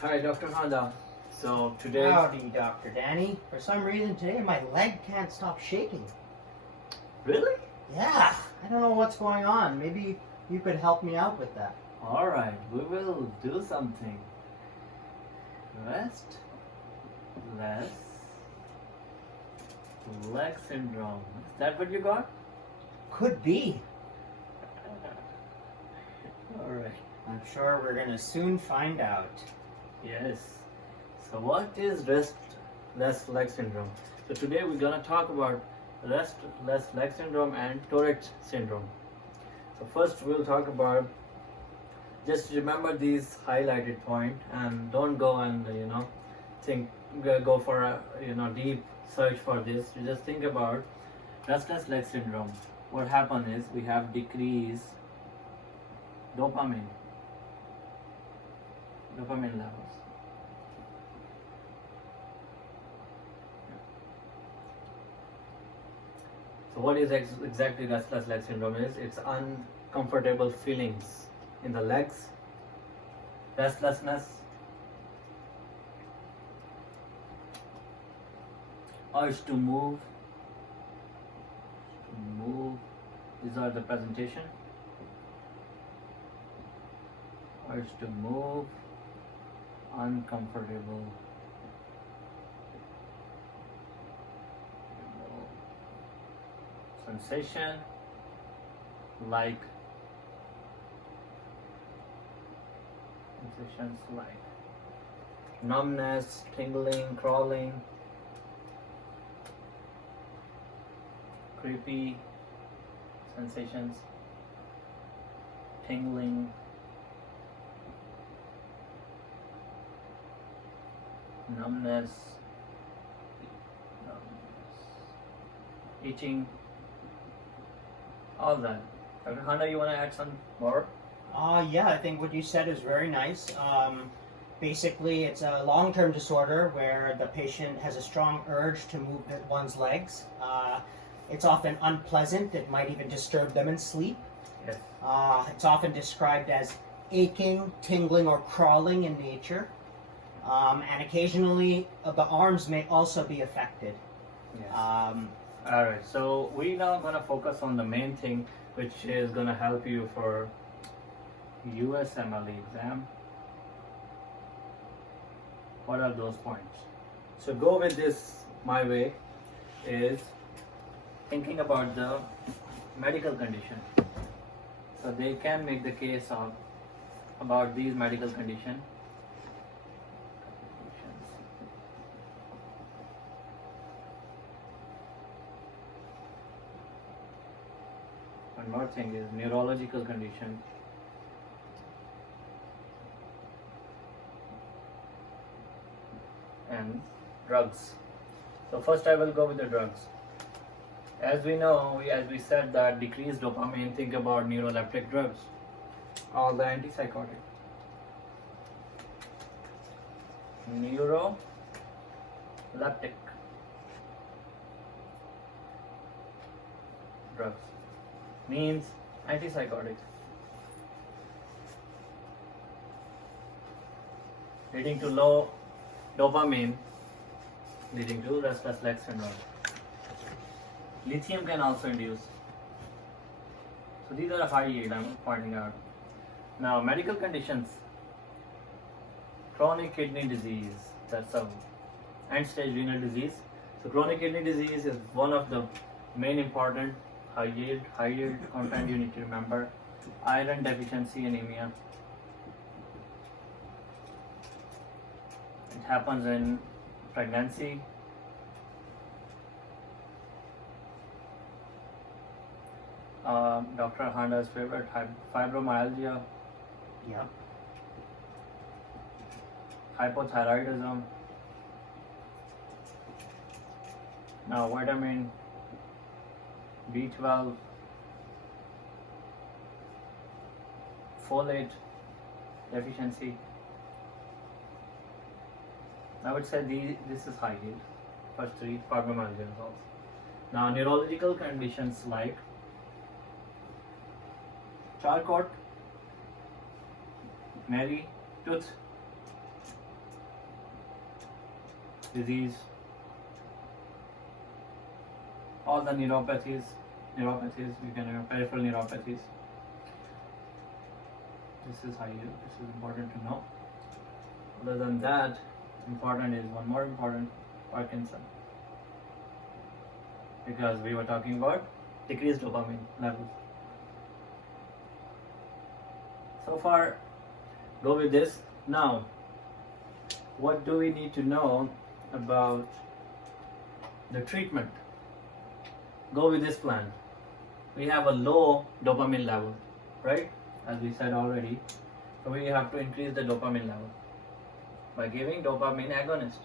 Hi, Dr. Honda. So today, Howdy, Dr. Danny. For some reason today my leg can't stop shaking. really? Yeah, I don't know what's going on. Maybe you could help me out with that. All right, we will do something. Restless leg syndrome. Is that what you got? Could be. All right. I'm sure we're gonna soon find out. Yes. So what is restless leg syndrome? So today we're gonna talk about restless leg syndrome and Tourette syndrome. So first we'll talk about. Just remember these highlighted point and don't go and go for a deep search for this. You just think about restless leg syndrome. What happens is we have decreased dopamine levels. So what is exactly restless leg syndrome is? It's uncomfortable feelings in the legs, restlessness, urge to move. These are the presentation. Urge to move, uncomfortable, sensation like numbness, tingling, crawling, creepy sensations, tingling, numbness, itching, all that. Dr. Handa, you want to add some more? Yeah, I think what you said is very nice. Basically, it's a long-term disorder where the patient has a strong urge to move one's legs. It's often unpleasant. It might even disturb them in sleep. Yes. It's often described as aching, tingling, or crawling in nature. And occasionally, the arms may also be affected. Yes. All right. So we now gonna focus on the main thing, which is gonna help you for USMLE exam. What are those points? So go with this. My way is thinking about the medical condition. So they can make the case of about these medical condition. One more thing is neurological condition. And drugs. So first I will go with the drugs. As we know, as we said that decreased dopamine, think about neuroleptic drugs, all the antipsychotic. Neuroleptic drugs means antipsychotics, leading to low dopamine, leading to restless leg syndrome. Lithium can also induce. So these are high yield I'm pointing out. Now medical conditions. Chronic kidney disease, that's a end stage renal disease. So chronic kidney disease is one of the main important high yield content you need to remember. Iron deficiency anemia. It happens in pregnancy. Dr. Handa's favorite, fibromyalgia, Yep. hypothyroidism. Now vitamin B12, folate deficiency. I would say this is high yield. First three fibromyalgia also. Now neurological conditions like Charcot, Mary, tooth, disease, all the neuropathies, you can have peripheral neuropathies. This is important to know. Other than that, important is one more important, Parkinson. Because we were talking about decreased dopamine levels. So far, go with this. Now, what do we need to know about the treatment? Go with this plan. We have a low dopamine level, right? As we said already. So we have to increase the dopamine level by giving dopamine agonist.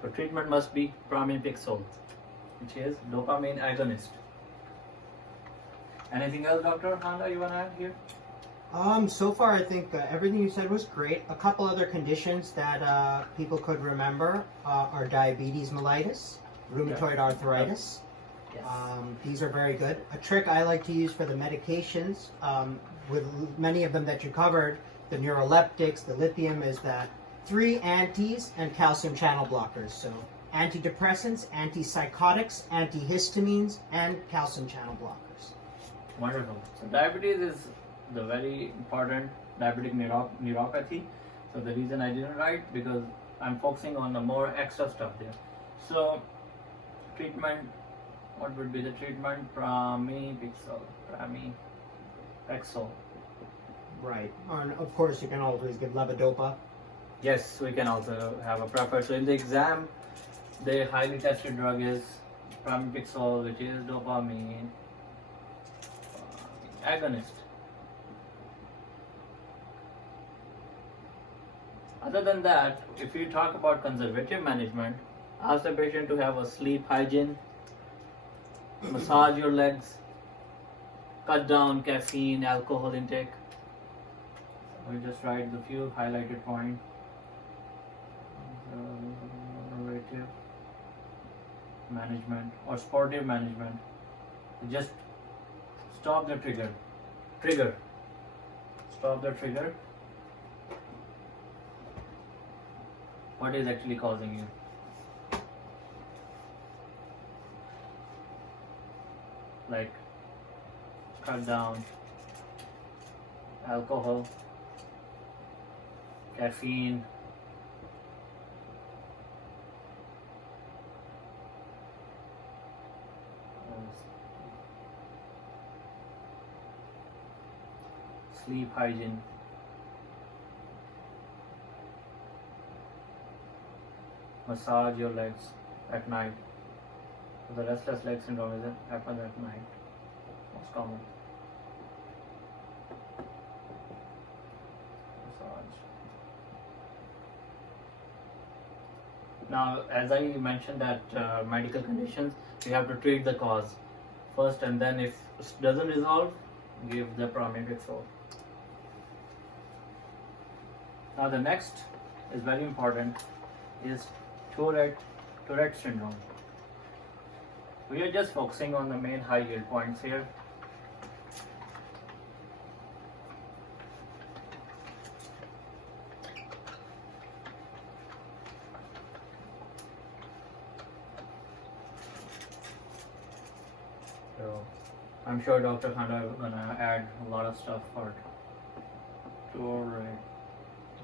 So treatment must be pramipixole, which is dopamine agonist. Anything else, Dr. Handa, you want to add here? So far, I think everything you said was great. A couple other conditions that people could remember are diabetes mellitus, rheumatoid arthritis. Yes. These are very good. A trick I like to use for the medications, with many of them that you covered, the neuroleptics, the lithium, is that 3 antis and calcium channel blockers. So antidepressants, antipsychotics, antihistamines, and calcium channel blockers. Wonderful. So diabetes is the very important diabetic neuropathy. So the reason I didn't write, because I'm focusing on the more extra stuff there. So treatment, what would be the treatment? Pramipixole. Right. And of course, you can always give levodopa. Yes, we can also have a preferred. So in the exam, the highly tested drug is pramipixole, which is dopamine agonist. Other than that, if you talk about conservative management, ask the patient to have a sleep hygiene, massage your legs, cut down caffeine, alcohol intake. So we just write the few highlighted points. Conservative management or sportive management. Just stop the trigger. Stop the trigger. What is actually causing you? Like cut down alcohol, caffeine, sleep hygiene, massage your legs at night. So the restless leg syndrome happens at night, most common. Massage. Now, as I mentioned that medical conditions, you have to treat the cause first, and then if it doesn't resolve, give the pramipixole. Now the next is very important, is Tourette syndrome. We are just focusing on the main high yield points here. So I'm sure Dr. Khanda is gonna add a lot of stuff for Tourette.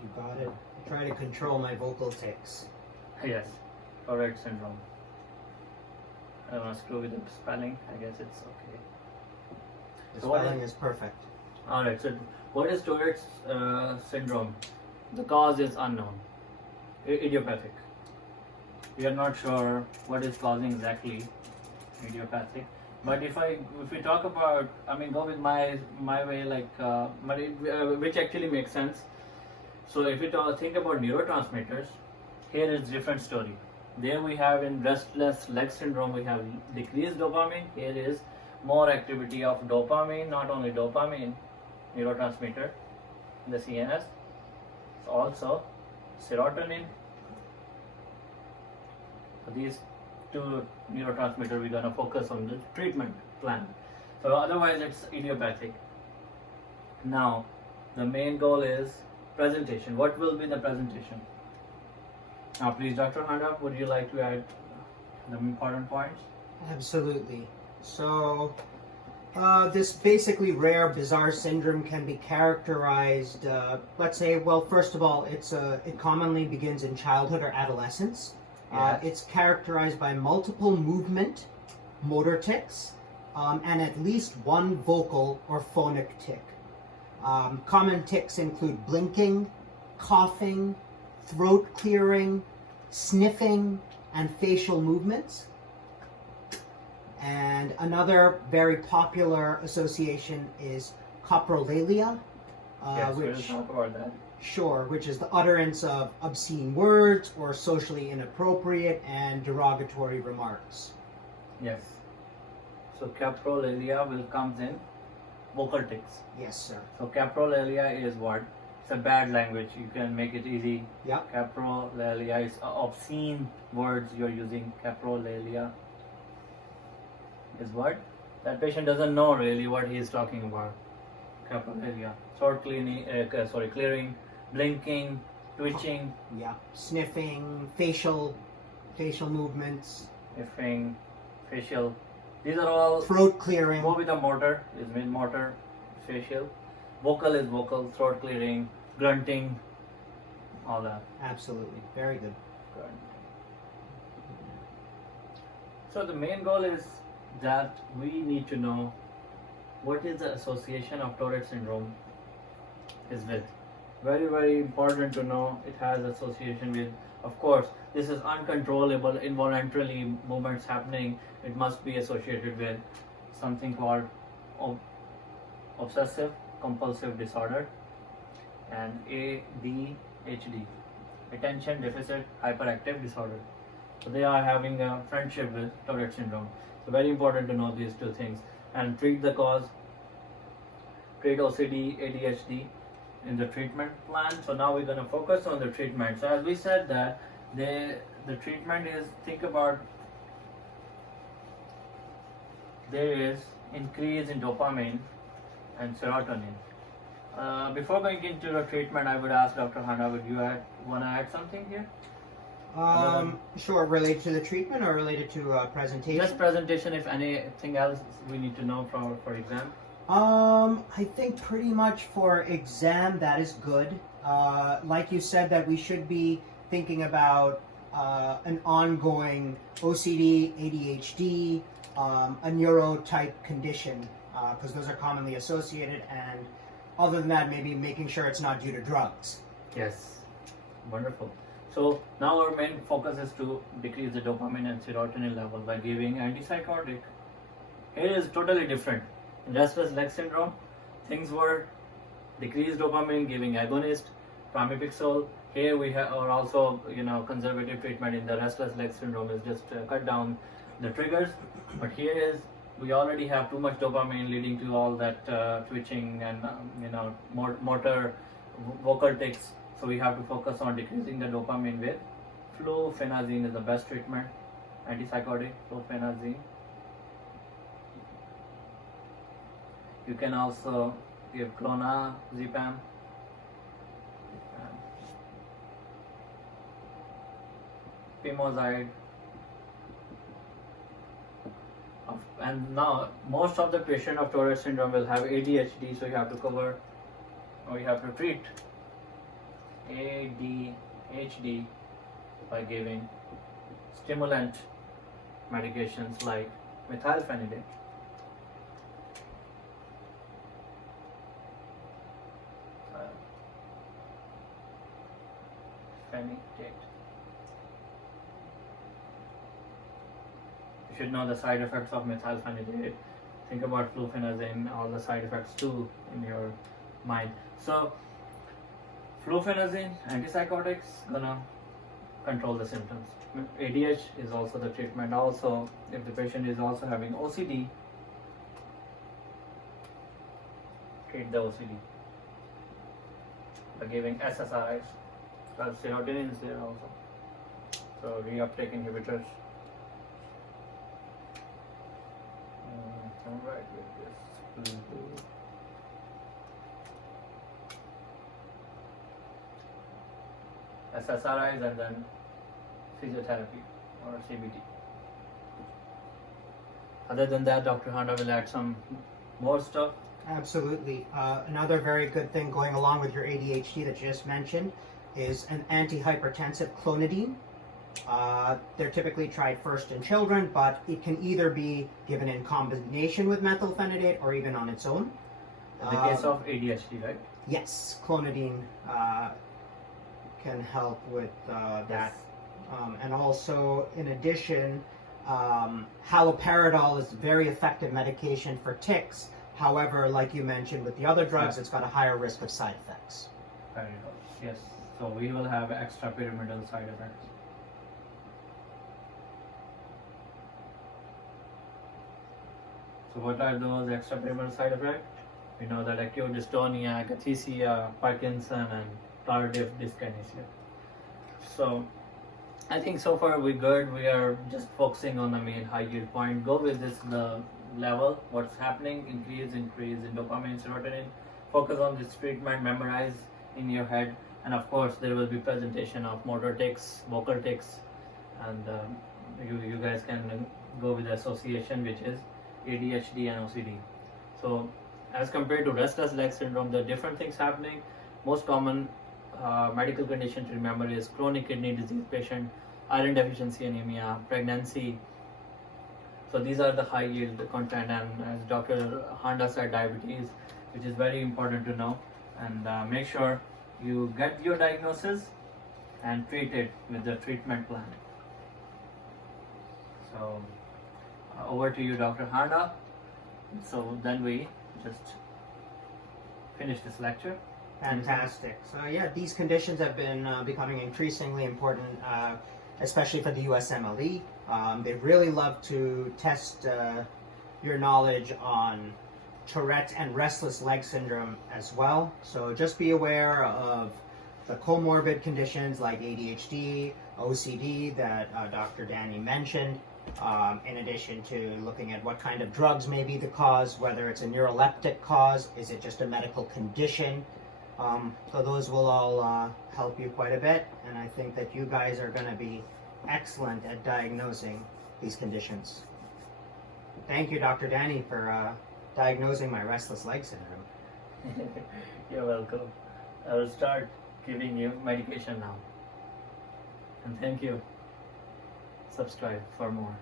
You got it. I try to control my vocal tics. Yes, Tourette syndrome. I don't want to screw with the spelling. I guess it's okay. The So what spelling is perfect. Alright, so what is Tourette's syndrome? The cause is unknown, idiopathic. We are not sure what is causing exactly idiopathic. But if we talk about, go with my way, like which actually makes sense. So if we think about neurotransmitters, here is different story. There we have in restless leg syndrome, we have decreased dopamine. Here is more activity of dopamine, not only dopamine neurotransmitter in the CNS, also serotonin. So these two neurotransmitters we're going to focus on the treatment plan. So otherwise it's idiopathic. Now, the main goal is presentation. What will be the presentation? Now, please, Dr. Handa, would you like to add the important points? Absolutely. So, this basically rare bizarre syndrome can be characterized, let's say, well, first of all, it commonly begins in childhood or adolescence. Yes. It's characterized by multiple movement, motor tics, and at least one vocal or phonic tic. Common tics include blinking, coughing, throat clearing, sniffing, and facial movements. And another very popular association is coprolalia, Yes, we'll talk about that. Sure, which is the utterance of obscene words or socially inappropriate and derogatory remarks. Yes. So caprolalia will comes in vocal tics. Yes, sir. So caprolalia is what? It's a bad language. You can make it easy. Yeah. Caprolalia is obscene words you're using. Caprolalia is what? That patient doesn't know really what he is talking about. Caprolalia. Throat cleaning, clearing, blinking, twitching, Yeah. Sniffing, facial movements, sniffing, facial. These are all throat clearing. go with the motor, is mid motor, facial. Vocal is vocal, throat clearing, grunting, all that. Absolutely. Very good. Grunting. So the main goal is that we need to know what is the association of Tourette syndrome is with. Very, very important to know it has association with, of course, this is uncontrollable, involuntarily movements happening. It must be associated with something called obsessive compulsive disorder and ADHD, attention deficit hyperactive disorder. So they are having a friendship with Tourette syndrome. So very important to know these two things and treat the cause, treat OCD, ADHD in the treatment plan. So now we're going to focus on the treatment. So as we said that the treatment is, think about, there is increase in dopamine and serotonin. Before going into the treatment, I would ask Dr. Handa, would you want to add something here? Sure. Related to the treatment or related to presentation? Just presentation, if anything else we need to know for exam. I think pretty much for exam that is good. Like you said, that we should be thinking about an ongoing OCD, ADHD, a neurotype condition, because those are commonly associated. And other than that, maybe making sure it's not due to drugs. Yes, wonderful. So now our main focus is to decrease the dopamine and serotonin level by giving antipsychotic. Here is totally different. In restless leg syndrome, things were decreased dopamine, giving agonist, pramipixole. Here we are also, conservative treatment in the restless leg syndrome is just cut down the triggers. But here is, we already have too much dopamine leading to all that twitching and, motor vocal tics. So we have to focus on decreasing the dopamine with fluphenazine is the best treatment, antipsychotic, fluphenazine. You can also give clonazepam, pimozide, and now most of the patient of Tourette syndrome will have ADHD, so you have to cover, or you have to treat ADHD by giving stimulant medications like methylphenidate. You should know the side effects of methylphenidate. Think about fluphenazine, all the side effects too in your mind. So, fluphenazine, antipsychotics, gonna control the symptoms. ADH is also the treatment. Also, if the patient is also having OCD, treat the OCD by giving SSRIs. Because serotonin is there also. So reuptake inhibitors. Alright. right with this. Please do. SSRIs and then physiotherapy or CBT. Other than that, Dr. Honda will add some more stuff. Absolutely. Another very good thing going along with your ADHD that you just mentioned is an antihypertensive clonidine. They're typically tried first in children, but it can either be given in combination with methylphenidate or even on its own. In the case of ADHD, right? Yes, clonidine can help with that. Yes. And also, in addition, haloperidol is very effective medication for tics. However, like you mentioned with the other drugs, it's got a higher risk of side effects. Very good. Yes. So we will have extrapyramidal side effects. So what are those extrapyramidal side effects? We know that acute dystonia, akathisia, Parkinson, and tardive dyskinesia. So I think so far we're good. We are just focusing on the main high yield point. Go with this the level, what's happening, increase in dopamine, serotonin. Focus on this treatment, memorize in your head, and of course there will be presentation of motor tics, vocal tics, and you guys can go with the association, which is ADHD and OCD. So as compared to restless leg syndrome, there are different things happening. Most common medical condition to remember is chronic kidney disease patient, iron deficiency anemia, pregnancy. So these are the high yield content, and as Dr. Honda said, diabetes, which is very important to know. And make sure you get your diagnosis and treat it with the treatment plan. So over to you, Dr. Honda. So then we just finish this lecture. Fantastic. So yeah, these conditions have been becoming increasingly important, especially for the USMLE. They really love to test your knowledge on Tourette and restless leg syndrome as well. So just be aware of the comorbid conditions like ADHD, OCD that Dr. Danny mentioned, in addition to looking at what kind of drugs may be the cause, whether it's a neuroleptic cause, is it just a medical condition. So those will all help you quite a bit, and I think that you guys are going to be excellent at diagnosing these conditions. Thank you, Dr. Danny, for diagnosing my restless leg syndrome. You're welcome. I will start giving you medication now. And thank you. Subscribe for more.